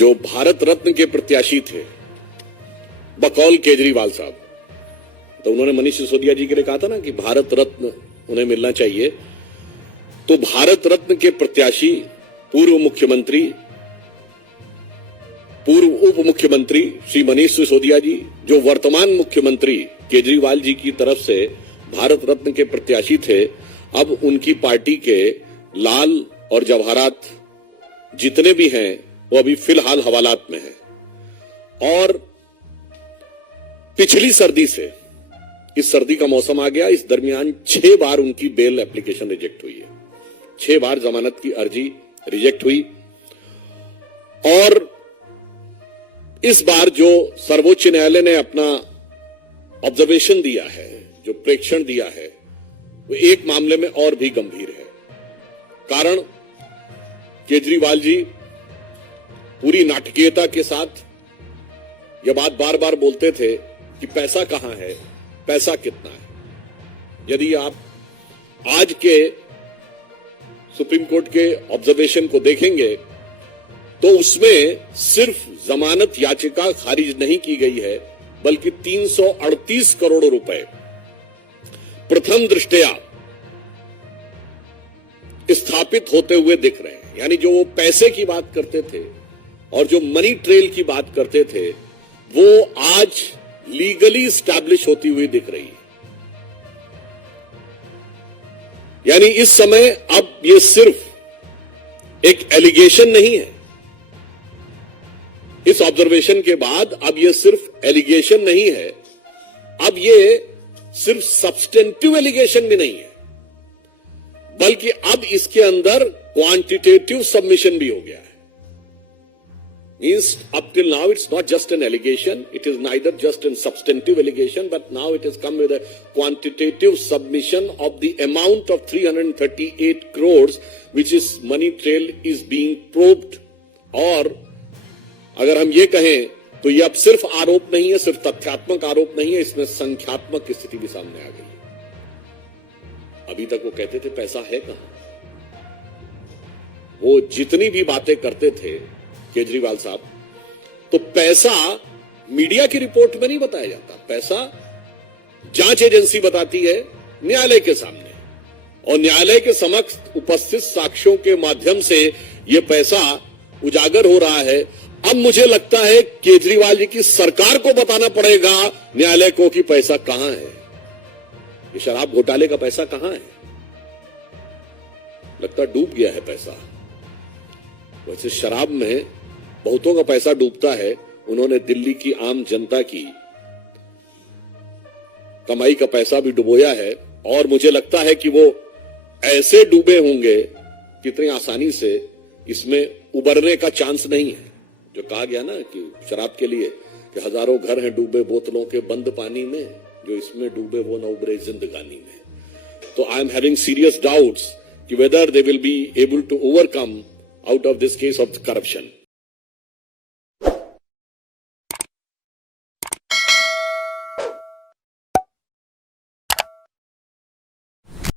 जो भारत रत्न के प्रत्याशी थे बकौल केजरीवाल साहब, तो उन्होंने मनीष सिसोदिया जी के लिए कहा था ना कि भारत रत्न उन्हें मिलना चाहिए। तो भारत रत्न के प्रत्याशी पूर्व मुख्यमंत्री, पूर्व उप मुख्यमंत्री श्री मनीष सिसोदिया जी, जो वर्तमान मुख्यमंत्री केजरीवाल जी की तरफ से भारत रत्न के प्रत्याशी थे, अब उनकी पार्टी के लाल और जवाहरात जितने भी हैं वो अभी फिलहाल हवालात में हैं। और पिछली सर्दी से इस सर्दी का मौसम आ गया, इस दरमियान 6 बार उनकी बेल एप्लीकेशन रिजेक्ट हुई है, 6 बार जमानत की अर्जी रिजेक्ट हुई। और इस बार जो सर्वोच्च न्यायालय ने अपना ऑब्जर्वेशन दिया है, जो प्रेक्षण दिया है, वो एक मामले में और भी गंभीर है। कारण केजरीवाल जी पूरी नाटकीयता के साथ यह बात बार बार बोलते थे कि पैसा कहां है, पैसा कितना है। यदि आप आज के सुप्रीम कोर्ट के ऑब्जर्वेशन को देखेंगे तो उसमें सिर्फ जमानत याचिका खारिज नहीं की गई है, बल्कि 338 करोड़ रुपए प्रथम दृष्टया स्थापित होते हुए दिख रहे हैं। यानी जो वो पैसे की बात करते थे और जो मनी ट्रेल की बात करते थे, वो आज लीगली स्टैब्लिश होती हुई दिख रही है। यानी इस समय अब ये सिर्फ एक एलिगेशन नहीं है, इस ऑब्जर्वेशन के बाद अब ये सिर्फ एलिगेशन नहीं है, अब ये सिर्फ सब्सटेंटिव एलिगेशन भी नहीं है, बल्कि अब इसके अंदर क्वांटिटेटिव सबमिशन भी हो गया है। Means up till now it's not just an allegation, it is neither just a substantive allegation, but now it has come with a quantitative submission of the amount of 338 crores which is money trail is being probed। और अगर हम ये कहें तो ये अब सिर्फ आरोप नहीं है, सिर्फ तथ्यात्मक आरोप नहीं है, इसमें संख्यात्मक स्थिति भी सामने आ गई है। अभी तक वो कहते थे पैसा है कहां, वो जितनी भी बातें करते थे केजरीवाल साहब, तो पैसा मीडिया की रिपोर्ट में नहीं बताया जाता, पैसा जांच एजेंसी बताती है न्यायालय के सामने, और न्यायालय के समक्ष उपस्थित साक्ष्यों के माध्यम से यह पैसा उजागर हो रहा है। अब मुझे लगता है केजरीवाल जी की सरकार को बताना पड़ेगा न्यायालय को कि पैसा कहां है, ये शराब घोटाले का पैसा कहां है। लगता डूब गया है पैसा। वैसे शराब में बहुतों का पैसा डूबता है, उन्होंने दिल्ली की आम जनता की कमाई का पैसा भी डुबोया है, और मुझे लगता है कि वो ऐसे डूबे होंगे कितनी आसानी से इसमें उबरने का चांस नहीं है। जो कहा गया ना कि शराब के लिए कि हजारों घर हैं डूबे बोतलों के बंद पानी में, जो इसमें डूबे वो न उबरे जिंदगानी में। तो I am having serious doubts कि whether they will be able to overcome out of this case of corruption।